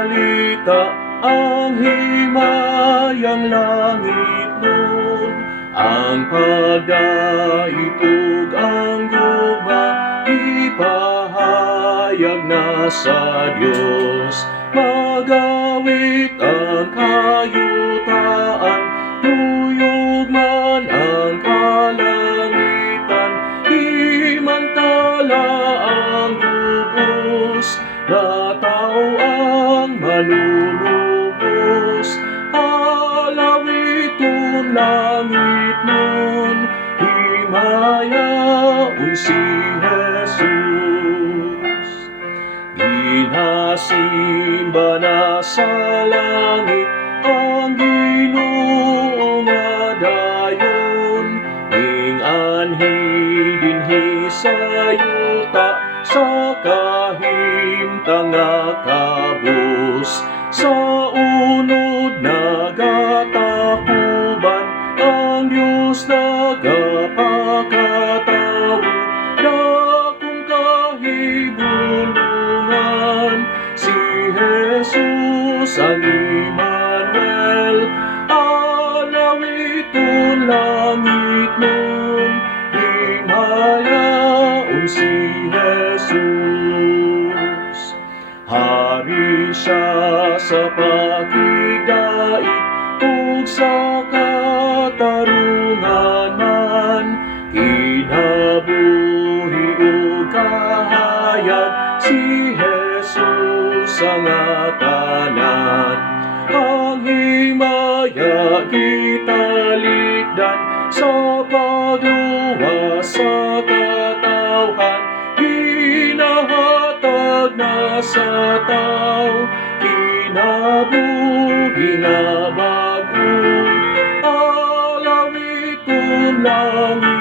balita ang himayang langit nun. Ang pagdaitog ang gugma, ipahayag na sa Diyos. Magawit ang kayutaan, tuyog man ang kalangitan, himantala ang lubos, nataw ang malulubos. Alawiton langit nun, himayaon si Jesus. Ginasimba na sa langit ang Ginoo nga dayon, ning anhi dinhi sa yuta sa kahimtang nga kabus. Sa unod nagatakuban, ang Diyos nagapakatawo, dakong kahibulungan, si Jesus ang Emmanuel. Alawiton langit nun, himayaon si Jesus. Hari siya sa pakigdait, ug sa katarungan man, kinabuhi ug kahayag, si Jesus ang atanan. Ang himaya gitalikdan sa pagluwas sa katawhan, ginahatag na sa tao, kinabuhi na bago. Alawiton langit